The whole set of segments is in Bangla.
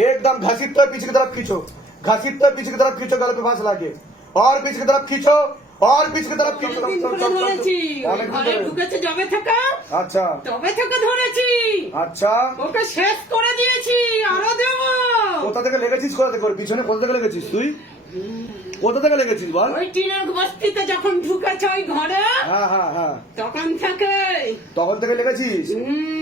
एकदम घसीटते हुए पीछे की तरफ खींचो घसीटते हुए पीछे की तरफ खींचो गल पे फांस लगा के और पीछे की तरफ खींचो और पीछे की तरफ खींचो দিন ধরে ধরেছি অনেক দিন ঘরে ধরে। ঢুকেছে জবে থেকে আচ্ছা তবে থেকে ধরেছি আচ্ছা ওকে শেষ করে দিয়েছি আরো দেবো কোথা থেকে লেগেছিস কোথা থেকে ওর পিছনে কোথা থেকে লেগেছিস তুই কোথা থেকে লেগেছিস বল ওই টিনের বস্তিতে যখন ঢুকেছে ওই ঘরে হ্যাঁ হ্যাঁ হ্যাঁ তখন থেকে তখন থেকে লেগেছিস হুম,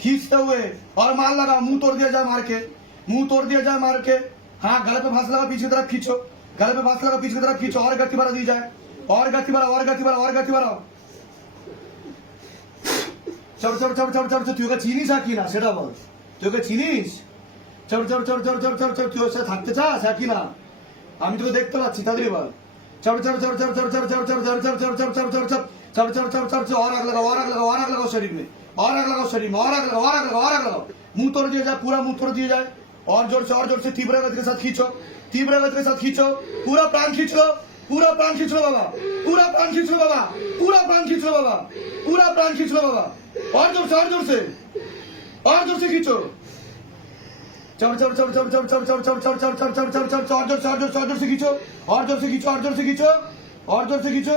खींचते हुए और मार लगा मुंह तोड़ दिया जाए मार के मुंह तोड़ दिया जाए मार के हाँ गले पे फांस लगा पीछे की तरफ खींचो गले पे फांस लगा पीछे की तरफ खींचो और गति बढ़ा दी जाए और गति बढ़ा और गति बढ़ा और गति बढ़ाओ চল চল চল চল চল চল তুই ওকে চিনিস আর কি না সেটা বল তুই ওকে চিনিস চল চল চল চল চল চল চল তুই ওর সাথে থাকতে চাস আর কি না আমি তোকে দেখতে পাচ্ছি তাড়াতাড়ি বল চল চল চল চল চল চল চল চল চল চল চল চল চল চল चल चल चल चल चल और आग लगाओ और आग लगाओ और आग लगाओ शरीर में और आग लगाओ शरीर में और आग लगाओ और आग लगाओ और आग लगाओ मुंह तोड़ दिया जाए पूरा मुंह तोड़ दिया जाए और जोर से और जोर से तीव्र गति के साथ खींचो तीव्र गति के साथ खींचो पूरा प्राण खींच लो पूरा प्राण खींच लो बाबा पूरा प्राण खींच लो बाबा पूरा प्राण खींच लो बाबा पूरा प्राण खींच लो बाबा और जोर से और जोर से और जोर से खींचो चल चल चल चल चल चल चल चल चल चल चल चल चल चल और जोर से और जोर से और जोर से खींचो और जोर से खींचो और जोर से खींचो और जोर से खींचो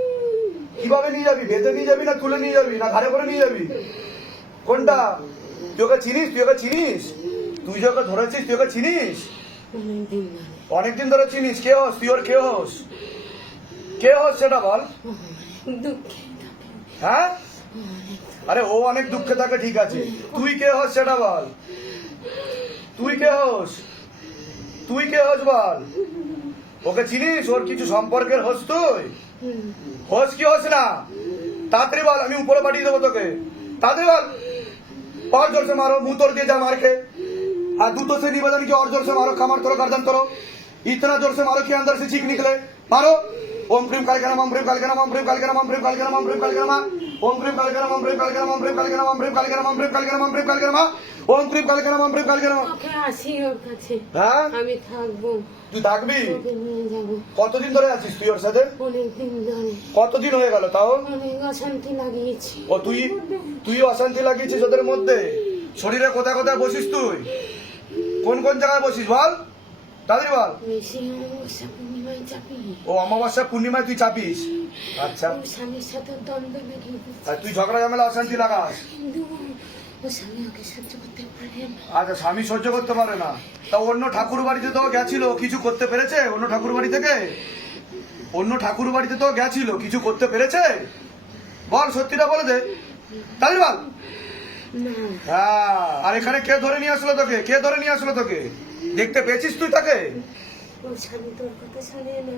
কীভাবে নিয়ে যাবি? বেঁধে নিয়ে যাবি না তুলে নিয়ে যাবি? না ঘাড়ে করে নিয়ে যাবি? কোনটা? তুই ওকে চিনিস? তুই ওকে চিনিস? তুই যে ওকে ধরেছিস তুই ওকে চিনিস? অনেকদিন ধরে। ধরে চিনিস। কে হোস? তুই ওর কে হোস? কে হোস সেটা বল। হ্যাঁ? আরে ও অনেক দুঃখে থাকে ঠিক আছে। তুই কে হোস সেটা বল। তুই কে হোস? তুই কে হোস বল। ওকে চিনিস? ওর কিছু সম্পর্কের হোস তুই? হোস কি হোস না তাড়াতাড়ি বল আমি উপরে পাঠিয়ে দেবো তোকে তাড়াতাড়ি বল और जोर से मारो मुंह तोड़ दिए जा मार के हाथ दूतों से निवेदन की और जोर से मारो कमर तोड़ो गर्दन तोड़ो इतना जोर से मारो कि अंदर से चीख निकले मारो ओम प्रीम काल करम ओम प्रीम काल करम ओम प्रीम काल करम ओम प्रीम काल करम ओम प्रीम काल करम ओम प्रीम काल करम ओम प्रीम काल करम ओम प्रीम काल करम ओम प्रीम काल करम ओम प्रीम काल करम ओम प्रीम काल करम ओम प्रीम ওম প্রেম কাল কেন ওম প্রেম কাল কেন? আসি ওর কাছে। হ্যাঁ? আমি থাকব। তুই থাকবি? কতদিন ধরে আছিস তুই ওর সাথে? অনেকদিন ধরে। কতদিন হয়ে গেল তাও? অনেক অশান্তি লাগিয়েছি। ও তুই তুই অশান্তি লাগিয়েছিস ওদের মধ্যে? শরীরে কোথায় কোথায় বসিস তুই? কোন কোন জায়গায় বসিস বল? তাদের বল। ও অমাবস্যা পূর্ণিমায় তুই চাপিস? আচ্ছা। স্বামীর সাথে তুই ঝগড়া ঝামেলা অশান্তি লাগাস। আচ্ছা স্বামী সহ্য করতে পারে না। তা অন্য ঠাকুর বাড়িতে তো গেছিল কিছু করতে পেরেছে অন্য ঠাকুর বাড়ি থেকে? অন্য ঠাকুর বাড়িতে তো গেছিল কিছু করতে পেরেছে? বল সত্যিটা বলে দে। তাই বল। হ্যাঁ আর এখানে কে ধরে নিয়ে আসলো তোকে? কে ধরে নিয়ে আসলো তোকে? দেখতে পেয়েছিস তুই তাকে? স্বামী তোর কথা শুনে না।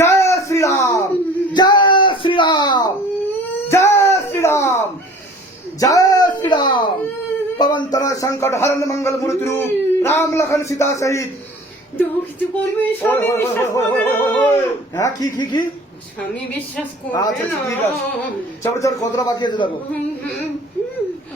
জয় শ্রীরাম জয় শ্রীরাম জয় শ্রীরাম জয় শ্রীরাম। পবন তর সংকট হরণ মঙ্গল মূর্তি রূপ রাম লখন সীতা সহিত। হ্যাঁ কি কি কি? স্বামী বিশ্বাস আচ্ছা, আচ্ছা ঠিক আছে। চড় চড় কতটা বাকি আছে দেখো।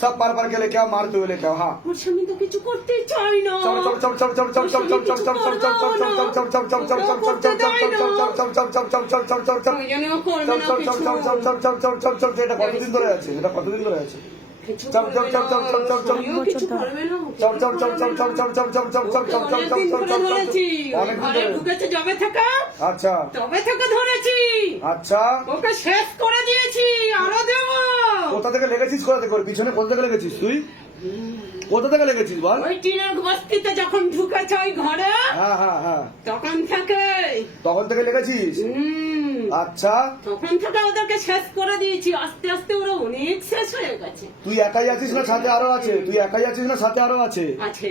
সব বারবার গেলে কেউ মারতে হলে কেউ হ্যাঁ ওর স্বামী তো কিছু করতে চাই না চল চল চল চল চল চল চল চল চল চল চল চল চল চল চল চল চল চল চল এটা কতদিন ধরে আছে এটা কতদিন ধরে আছে আচ্ছা আচ্ছা ওকে শেষ করে দিয়েছি আরও দেবো কোথা থেকে লেগেছিস কোথা থেকে পিছনে কোথা থেকে লেগেছিস তুই? কোথা থেকে লেগেছিস বল? ওই টিনের বস্তিতে যখন ঢুকেছ ওই ঘরে হ্যাঁ হ্যাঁ হ্যাঁ। তখন থেকে তখন থেকে লেগেছিস? আচ্ছা। তখন থেকে ওদেরকে শেষ করে দিয়েছি। আস্তে আস্তে ওরা অনেক শেষ হয়ে গেছে। তুই একাই আছিস না সাথে আরও আছে? তুই একাই আছিস না সাথে আরও আছে? আছে।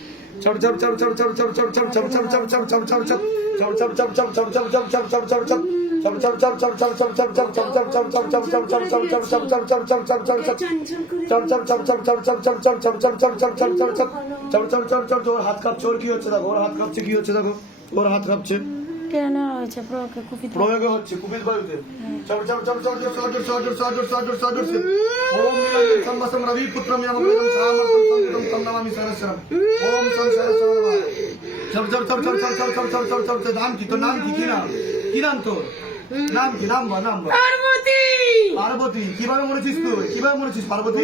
Chop chop chop chop chop chop chop chop chop chop chop chop chop chop chop হাত কাঁপছে ওর কি হচ্ছে দেখো ওর হাত কাঁপছে কি হচ্ছে দেখো ওর হাত কাঁপছে কেন হয়েছে প্রয়োগে কুপিত প্রয়োগ হচ্ছে কুপিত বায়ুতে চাপ চাপ চাপ চাপ চাপ সাজর সাজর সাজর সাজর সাজর সে ওম সম্বসম রবি পুত্রম ইয়ামৃতম সামর্থম সংযুতম তম নমামি সরস্বরম ওম সং সরস্বরম নমঃ চাপ চাপ চাপ চাপ চাপ চাপ চাপ চাপ চাপ চাপ নাম কি তোর নাম কি কি নাম কি নাম তোর নাম কি নাম বল নাম বল পার্বতী পার্বতী কীভাবে মরেছিস তুই কীভাবে মরেছিস পার্বতী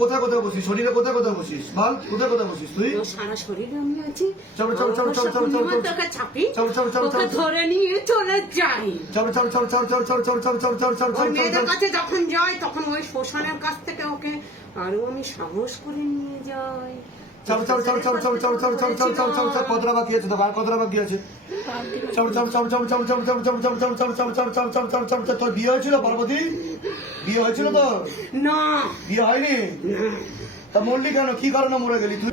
কোথায় শরীরে কোথায় কোথায় বসিস বল কোথায় বসিস চল চল চল চল চল চল চলে যাই চল চল চল চল চল চল চল চল চল চল চল চল যখন যাই তখন ওই শোষণের কাছ থেকে ওকে আরও আমি সাহস করে নিয়ে যাই চল চল চল চল চল চল চল চল চল বাকি আছে বাকি আছে তোর বিয়ে হয়েছিল বিয়ে হয়েছিল তো না বিয়ে হয়নি তা মরলি কেন কারণে মরে গেলি তুই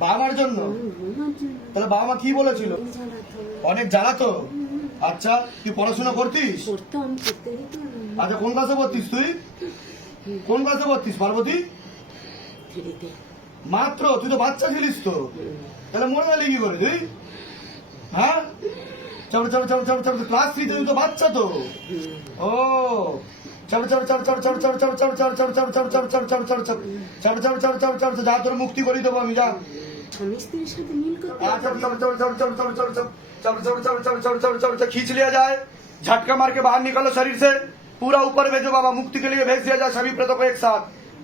বাবা মার জন্য তাহলে বাবা মা কি বলেছিল অনেক জ্বালাতো আচ্ছা তুই পড়াশোনা করতিস আচ্ছা কোন কাছে পড়তিস তুই কোন কাছে পড়তিস পার্বতী মাত্র তুই তো বাচ্চা খেলিস তো তাহলে মনে গেলি কি করে তুই হ্যাঁ চাপ চাপ চাপ চাপ চাপ ক্লাস তুই তো বাচ্চা তো ও তোর মুক্তি করে দেবো আমি যা खींच जाए झटका मार के बाहर निकालो शरीर से पूरा ऊपर भेजो बाबा मुक्ति के ভেজ দিয়ে যায় সবই প্রত प्रेतों को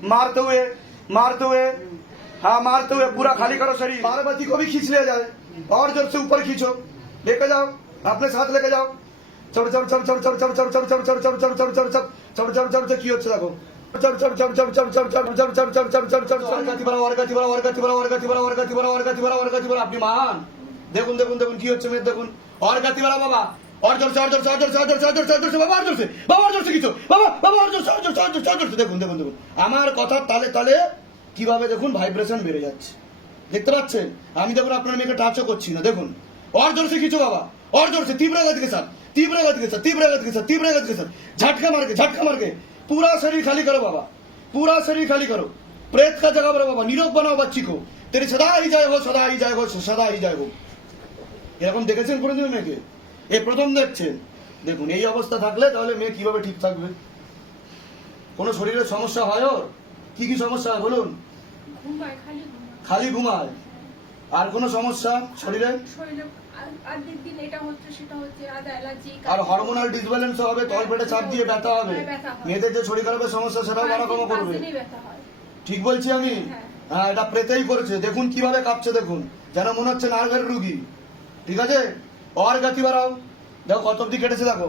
মারতে হুয়ে मारते हुए हाँ मारते हुए पूरा खाली करो शरीर पार्वती को भी खींच लिया जाए और जब से ऊपर खींचो लेके जाओ अपने साथ लेके जाओ चढ़ चढ़ चढ़ चढ़ चढ़ चढ़ चढ़ चढ़ चढ़ चढ़ चढ़ चढ़ चढ़ चढ़ चढ़ चढ़ चढ़ चढ़ হচ্ছে দেখো चढ़ চড় চড় চড় চড় চড় চড় চড় চড় চড় চড় চড় চড় কাটি বড় ওর কাটি বড় ওর কাটি বড় ওর কাটি বড় ওর কাটি বড় আপনি মান দেখুন দেখুন দেখুন কি হচ্ছে মেয়ে দেখুন ওর কাটি বড় বাবা অর জোর জোর জোর জোর জোর জোর জোর জোর জোর বাবা ওর জোর বাবা ওর জোর কিছু বাবা বাবা ওর জোর জোর জোর জোর জোর দেখুন দেখুন দেখুন আমার কথা তালে তালে কীভাবে দেখুন ভাইব্রেশন বেড়ে যাচ্ছে। দেখতে পাচ্ছেন? আমি তারপর আপনার মেয়েকে টাচও করছি না, দেখুন। অর জোরসে কিছু বাবা, অর জোরসে তীব্র গাছ গেছার তীব্র গাছ গেছার তীব্র গাছ গেছার তীব্র গাছ গেছার ঝাটকা মারকে ঝাটকা মারকে। পুরা শরীর খালি করো বাবা, পুরা শরীর খালি করো। প্রেত কা জগা বাবা, নীরব বানাও বাচ্চি কো। তেরে সদা হি যায় গো সদা হি যায় গো সদা হি যায় গো এরকম দেখেছেন কোনদিন মেয়েকে? এ প্রথম দেখছেন। দেখুন, এই অবস্থা থাকলে তাহলে মেয়ে কীভাবে ঠিক থাকবে? কোনো শরীরের সমস্যা হয় ওর? কি কি সমস্যা বলুন? খালি ঘুমায়। আর কোনো সমস্যা শরীরে? আর হরমোনাল ডিসব্যালেন্স হবে তল পেটে চাপ দিয়ে ব্যথা হবে। মেয়েদের যে শরীর খারাপের সমস্যা সেটাও বাড়াকমা করবে। ঠিক বলছি আমি? হ্যাঁ এটা প্রেতেই করেছে। দেখুন কীভাবে কাঁপছে দেখুন। যেন মনে হচ্ছে নার্ভের রুগী। ঠিক আছে? অর গাতি বাড়াও। দেখো কত অব্দি কেটেছে দেখো।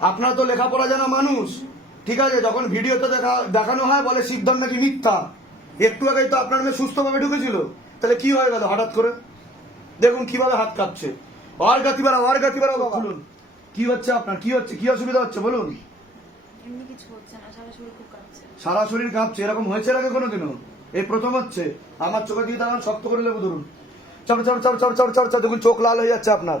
আপনার তো লেখাপড়া জানা মানুষ। ঠিক আছে যখন ভিডিওতে দেখা দেখানো হয় বলে শিবধাম নাকি মিথ্যা। একটু আগেই তো আপনার মেয়ে সুস্থভাবে ঢুকেছিল। তাহলে কি হয়ে গেল হঠাৎ করে? দেখুন কীভাবে হাত কাঁপছে। আর গাতি বাড়াও আর গাতি বাড়াও বলুন কি হচ্ছে আপনার? কি হচ্ছে? কি অসুবিধা হচ্ছে? বলুন। সারা শরীর কাঁপছে। এরকম হয়েছে আগে কোনোদিনও? এই প্রথম হচ্ছে। আমার চোখে দিয়ে তার শক্ত করে লেবু ধরুন। চাপ চাপ চাপ চাপ চাপ চাপ দেখুন চোখ লাল হয়ে যাচ্ছে আপনার।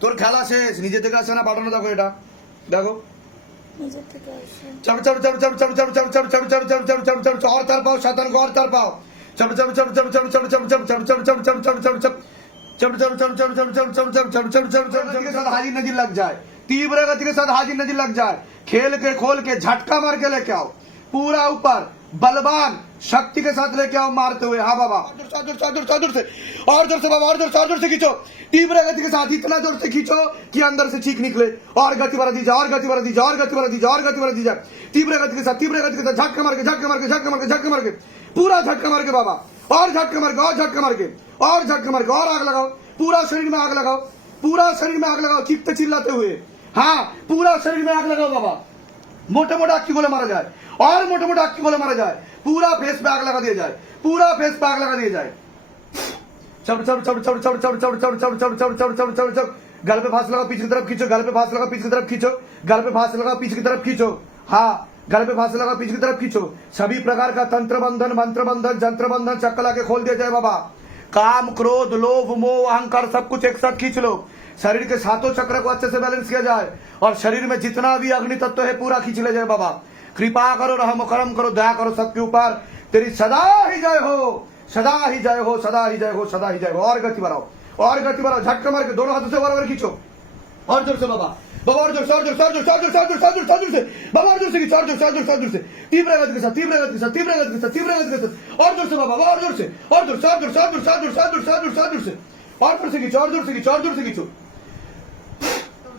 তোর খেলা শেষ নিজে থেকে আসে না পাঠানো দেখো এটা দেখো নিজের থেকে আসে चम चम चम चम चम चम चम चम चम चम चम चम चम चम चम और तर पाओ शैतान को और तर पाओ चम चम चम चम चम चम चम चम चम चम चम चम चम चम चम चम चम चम चम चम चम चम चम चम चम चम चम चम के साथ हाजिर नजर लग जाए तीव्र गति के साथ हाजिर नजर लग जाए खेल के खोल के झटका मार के लेके आओ पूरा ऊपर बलवान शक्ति के साथ लेके आओ मारते हुए। हाँ बाबा। और ज़ोर से, और ज़ोर से ज़ोर से, और ज़ोर से बाबा, और ज़ोर से, और ज़ोर से खींचो। तीव्र गति के साथ इतना ज़ोर से खींचो कि अंदर से चीख निकले। और गति बढ़ा दीजिए और गति बढ़ा दीजिए और गति बढ़ा दीजिए और गति बढ़ा दीजिए तीव्र गति के साथ, तीव्र गति के साथ झटका मार के, झटका मार के, झटका मार के, झटका मार के। पूरा झटका मार के बाबा। और झटका मार के, और झटका मार के, और झटका मार के, और आग लगाओ। पूरा शरीर में आग लगाओ। पूरा शरीर में आग लगाओ चीखते चिल्लाते हुए। हाँ पूरा शरीर में आग लगाओ बाबा। मोटे मोटे आग की गोले मारा जाए और मोटे मोटे आग की गोले मारा जाए पूरा फेस पे आग लगा दिया जाए पूरा फेस पे आग लगा दिया जाए चढ़ चढ़ चढ़ चढ़ चढ़ चढ़ चढ़ चढ़ चढ़ चढ़ चढ़ चढ़ चढ़ चढ़ चढ़ गल पे फांस लगा पीछे की तरफ़ खींचो गल पे फांस लगा पीछे की तरफ़ खींचो गल पे फांस लगा पीछे की तरफ़ खींचो हाँ गल पे फांस लगा पीछे की तरफ़ खींचो सभी प्रकार का तंत्र बंधन मंत्र बंधन जंत्र बंधन चक्कर लाके खोल दिया जाए बाबा काम क्रोध लोभ मोह अहंकार सब कुछ एक साथ खींच लो शरीर के सातों चक्र को अच्छे से बैलेंस किया जाए और शरीर में जितना भी अग्नि तत्व है पूरा खींच ले जाए बाबा कृपा करो रहम करम करो दया करो सबके ऊपर तेरी सदा ही जय हो सदा ही जय हो सदा ही जय हो सदा ही जय हो और गति बढ़ाओ और गति बढ़ाओ झटका मार के दोनों हाथों से बराबर खींचो और ज़ोर से बाबा बाबा और ज़ोर से और ज़ोर से और ज़ोर से और ज़ोर से और ज़ोर से और ज़ोर से और ज़ोर से बाबा और ज़ोर से खींचो और ज़ोर से और ज़ोर से और ज़ोर से तीव्र तीव्र गति के साथ तीव्र गति के साथ तीव्र गति के साथ और ज़ोर से बाबा और ज़ोर से और ज़ोर से और ज़ोर से और ज़ोर से और ज़ोर से और ज़ोर से और ज़ोर से और ज़ोर से और ज़ोर से खींचो और ज़ोर से खींचो और ज़ोर से खींचो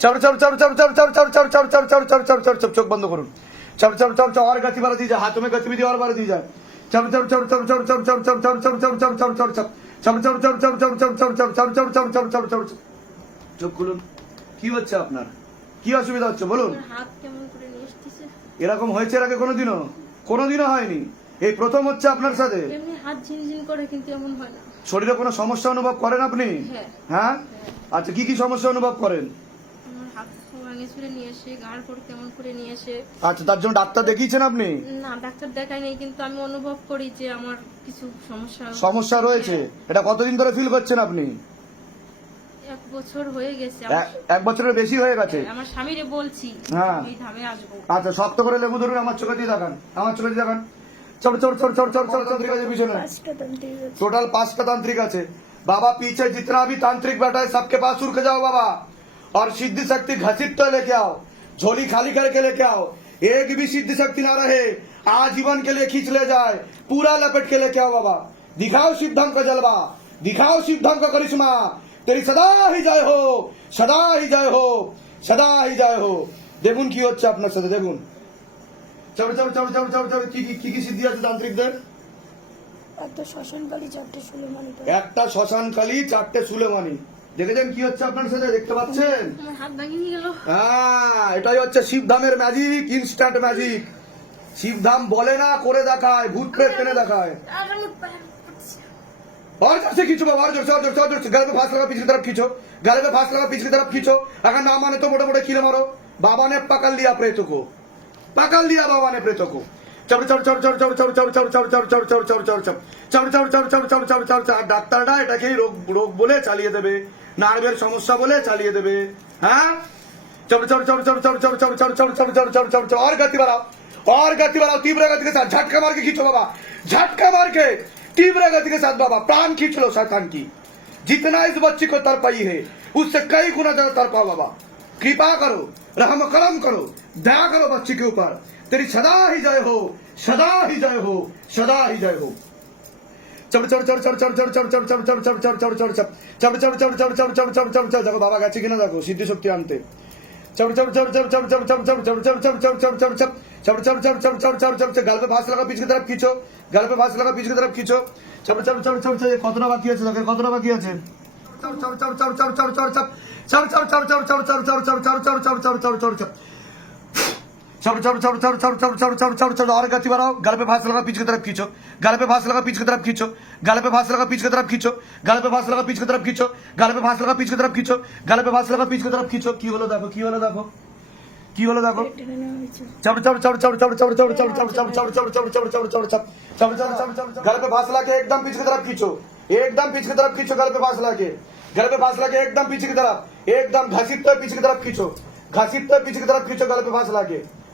चढ़ चढ़ चढ़ चढ़ चढ़ चढ़ चढ़ चढ़ चढ़ चढ़ चढ़ चढ़ चोख बंद करूँ चढ़ चढ़ चढ़ चढ़ और गति बढ़ा दी जाए हाथों में गतिविधि और बढ़ा दी जाए चढ़ चढ़ चढ़ चढ़ चढ़ चढ़ चढ़ चढ़ चढ़ चढ़ चढ़ चढ़ चढ़ चढ़ चढ़ चढ़ चढ़ चढ़ चढ़ चढ़ चढ़ चढ़ चढ़ चढ़ चढ़ चढ़ चढ़ চোখ খুলুন কি হচ্ছে আপনার কি অসুবিধা হচ্ছে বলুন হাত কেমন করে নিয়ে এসতেছে এরকম হয়েছে এর আগে কোনোদিনও কোনোদিনও হয়নি এই প্রথম হচ্ছে আপনার সাথে এমনি হাত ঝিনঝিন করে কিন্তু এমন হয় না শরীরে কোনো সমস্যা অনুভব করেন আপনি হ্যাঁ। হ্যাঁ আচ্ছা কি কি সমস্যা অনুভব করেন আমার হাত ভাঙে ছুড়ে নিয়ে এসে গাড় করে কেমন করে নিয়ে এসে আচ্ছা তার জন্য ডাক্তার দেখিয়েছেন আপনি না ডাক্তার দেখাই নাই কিন্তু আমি অনুভব করি যে আমার কিছু সমস্যা সমস্যা রয়েছে এটা কতদিন ধরে ফিল করছেন আপনি এক বছর হয়ে গেছে এক- এক বছরের বেশি হয়ে গেছে আমার স্বামীরে বলছি হ্যাঁ। আমি ধামে আসবো আচ্ছা শক্ত করে লেবু ধরুন আমার চোখে দিয়ে দেখান আমার চোখে দিয়ে দেখান চল চল চল চল চল চল তান্ত্রিক আছে পিছনে পাঁচটা তান্ত্রিক আছে टोटल पांच का तांत्रिक আছে बाबा पीछे जितना भी तांत्रिक बैठा है सबके पास रुक जाओ बाबा और सिद्धि शक्ति घसीट तो लेके आओ झोली खाली करके लेके आओ एक भी सिद्धि शक्ति ना रहे आजीवन के लिए खींच ले जाए पूरा लपेट के लेके आओ बाबा दिखाओ सिद्धम का जलवा दिखाओ सिद्धम का करिश्मा तेरी सदा ही जय हो सदा ही जय हो सदा ही जय हो দেখুন কি হচ্ছে আপনার সাথে দেখুন চলো চলো চলো চলো চলো চলো কি কি কি কি সিদ্ধি আছে তান্ত্রিকদের একটা শ্মশানকালী চারটে ষোলো মানি একটা শ্মশানকালী চারটে সুলেমানি দেখেছেন কি হচ্ছে আপনার সাথে দেখতে পাচ্ছেন আমার হাত ভাঙিয়ে গেল হ্যাঁ এটাই হচ্ছে শিবধামের ম্যাজিক ইনস্ট্যান্ট ম্যাজিক শিবধাম বলে না করে দেখায় ভূত প্রেত টেনে দেখায় और जोर से खींचो बाबा और जोर से और जोर से और जोर से गले पे फांस लगा पीछे की तरफ खींचो गले पे फांस लगा पीछे की तरफ खींचो अगर ना माने तो मोटे मोटे कीले मारो बाबा ने पकड़ लिया प्रेतों को पकड़ लिया बाबा ने प्रेतों को चढ़ चढ़ चढ़ चढ़ चढ़ चढ़ चढ़ चढ़ चढ़ चढ़ चढ़ चढ़ चढ़ चढ़ চড় চড় চড় চড় চড় চড় চড় চড় ডাক্তাররা এটাকেই রোগ রোগ বলে চালিয়ে দেবে নার্ভের সমস্যা বলে চালিয়ে দেবে হ্যাঁ चढ़ चढ़ चढ़ चढ़ चढ़ चढ़ चढ़ चढ़ चढ़ चढ़ चढ़ चढ़ चढ़ चढ़ और गति बढ़ाओ और गति बढ़ाओ तीव्र गति के साथ झटका मार के खींचो बाबा झटका मार के तीव्र गति के साथ बाबा प्राण खींच लो शैतान की जितना इस बच्ची को तरपाई है उससे कई गुना ज्यादा तरपाओ बाबा कृपा करो रहम करम करो दया करो बच्ची के ऊपर तेरी सदा ही जय हो सदा ही जय हो सदा ही जय हो দেখো বাবা গেছে কিনা দেখো সিদ্ধি শক্তি আনতে গালপে ভাস লাগা পিছকে তরফ খিচো গালপে ভাস লাগা পিছকে তরফ খিচো কতটা বাকি আছে দেখে কতটা বাকি আছে চর চর চর চর চর চর চর চর চর চর চর চর চর চর চর চর চর চর চর চপ চপ চপ चढ़ चढ़ चढ़ चढ़ चढ़ चढ़ चढ़ चढ़ चढ़ चढ़ और गति बढ़ाओ गल पे फांस लगा पीछे की तरफ खींचो गल पे फांस लगा पीछे की तरफ खींचो गल पे फांस लगा पीछे की तरफ खींचो गल पे फांस लगा पीछे की तरफ खींचो गल पे फांस लगा पीछे की तरफ खींचो गल पे फांस लगा पीछे की तरफ खींचो की হলো দেখো কি হলো দেখো কি হলো দেখো चढ़ चढ़ चढ़ चढ़ चढ़ चढ़ चढ़ चढ़ चढ़ चढ़ चढ़ चढ़ चढ़ चढ़ चढ़ चढ़ चढ़ चढ़ चढ़ चढ़ चढ़ गल पे फांस लगा के एकदम पीछे की तरफ खींचो एकदम पीछे की तरफ खींचो गल पे फांस लगा के गल पे फांस लगा के एकदम पीछे की तरफ एकदम घसीटते हुए पीछे की तरफ खींचो घसीटते हुए पीछे की तरफ खींचो गल पे फांस लगा के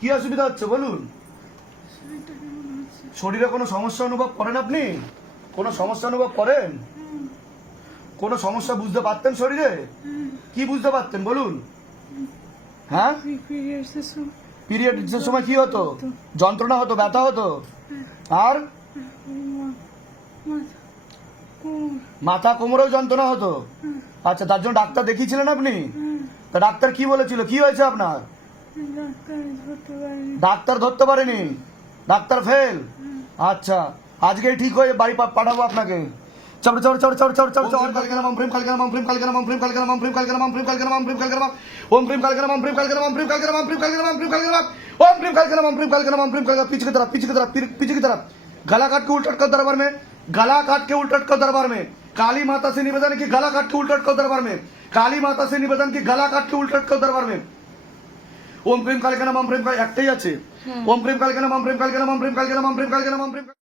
কি অসুবিধা হচ্ছে বলুন? শরীরে কোনো সমস্যা অনুভব করেন আপনি? কোনো সমস্যা অনুভব করেন? কোনো সমস্যা বুঝতে পারতেন শরীরে? কি বুঝতে পারতেন বলুন? হ্যাঁ? পিরিয়ডের সময় কি হতো? যন্ত্রণা হতো, ব্যথা হতো? আর? মাথা কোমরেও যন্ত্রণা হতো? আচ্ছা তার জন্য ডাক্তার দেখিয়েছিলেন আপনি? তা ডাক্তার কি বলেছিল? কি হয়েছে আপনার? ডাক্তার ধরতে পারেনি ডাক্তার ফেল আচ্ছা আজকেই ঠিক হয়ে বাড়ি পা- পাঠাবো আপনাকে চড় চড় চড় চড় চড় চড় চড় কালকে নাম প্রেম কালকে নাম প্রেম কালকে নাম প্রেম কালকে নাম প্রেম কালকে নাম প্রেম কালকে নাম প্রেম কালকে নাম ওম প্রেম কালকে নাম প্রেম কালকে নাম প্রেম কালকে নাম প্রেম কালকে নাম প্রেম কালকে নাম ओम प्रेम काल के नाम प्रेम काल के नाम प्रेम काल के पीछे की तरफ पीछे की तरफ पीछे- पीछे की तरफ गला काट के उल्टट कर दरबार में गला काट के उल्टट कर दरबार में काली माता से निवेदन की गला काट के उल्टट कर दरबार में काली माता से निवेदन की गला काट के उल्टट कर दरबार में ওম প্রেম কালকে নাম প্রেম কাল? একটাই আছে। ওম প্রেম কালকে নাম প্রেম কালকে নাম প্রেম কালকে নাম প্রেম কালকে নাম প্রেম